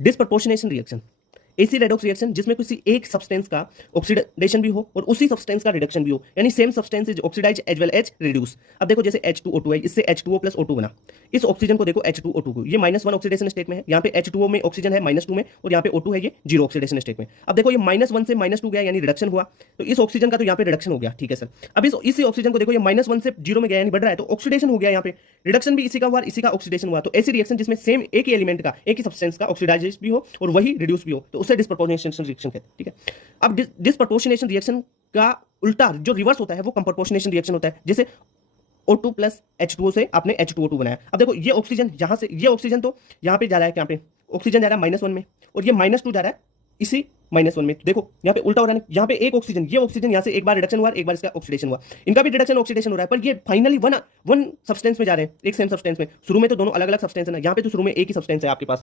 Disproportionation reaction, ऐसी redox reaction जिसमें किसी एक सब्सटेंस का ऑक्सीडेशन भी हो और उसी सब्सटेंस का रिडक्शन भी हो, यानी same substance is oxidise as well as reduce. अब देखो जैसे H2O2 है, इससे H2O प्लस O2 बना, इस ऑक्सीजन को देखो H2O2 को, ये -1 ऑक्सीडेशन स्टेट में है, यहाँ पे H2O में ऑक्सीजन है -2 में और यहाँ पे O2 है, ये 0 ऑक्सीडेशन स्टेट में। अब देखो ये -1 से -2 गया यानी रिडक्शन हुआ, तो इस ऑक्सीजन का तो यहाँ पे रिडक्शन हो गया, ठीक है सर। अब इसी ऑक्सीजन को देखो ये -1 से 0 में गया यानी बढ़ रहा है, तो ऑक्सीडेशन हो गया, यहाँ पे रिडक्शन भी इसी का हुआ, इसी का ऑक्सीडेशन हुआ। तो ऐसी रिएक्शन जिसमें सेम एक ही एलिमेंट का, एक ही सब्सटेंस का ऑक्सीडाइज भी हो और वही रिड्यूस भी हो, तो उसे डिसप्रपोर्शनेशन रिएक्शन कहते हैं, ठीक है। अब डिसप्रपोर्शनेशन रिएक्शन का उल्टा जो रिवर्स होता है वो कंप्रोपोर्शनेशन रिएक्शन होता है। जैसे O2 प्लस H2O से आपने H2O2 बनाया, अब देखो ये ऑक्सीजन यहाँ से, ये ऑक्सीजन तो यहाँ पे जा रहा है, यहाँ पे ऑक्सीजन जा रहा है -1 में और ये -2 जा रहा है इसी -1 में, तो देखो यहाँ पे उल्टा हो रहा है, यहाँ पे एक ऑक्सीजन, ये ऑक्सीजन यहाँ से एक बार रिडक्शन हुआ, एक बार इसका ऑक्सीडेशन हुआ, इनका भी रिडक्शन ऑक्सीडेशन हो रहा है, पर ये फाइनली वन सब्सटेंस में जा रहे हैं, एक सेम सब्सटेंस में। शुरू में तो दोनों अलग अलग सब्सटेंस है ना, यहाँ पे तो शुरू में एक ही सब्सटेंस है आपके पास।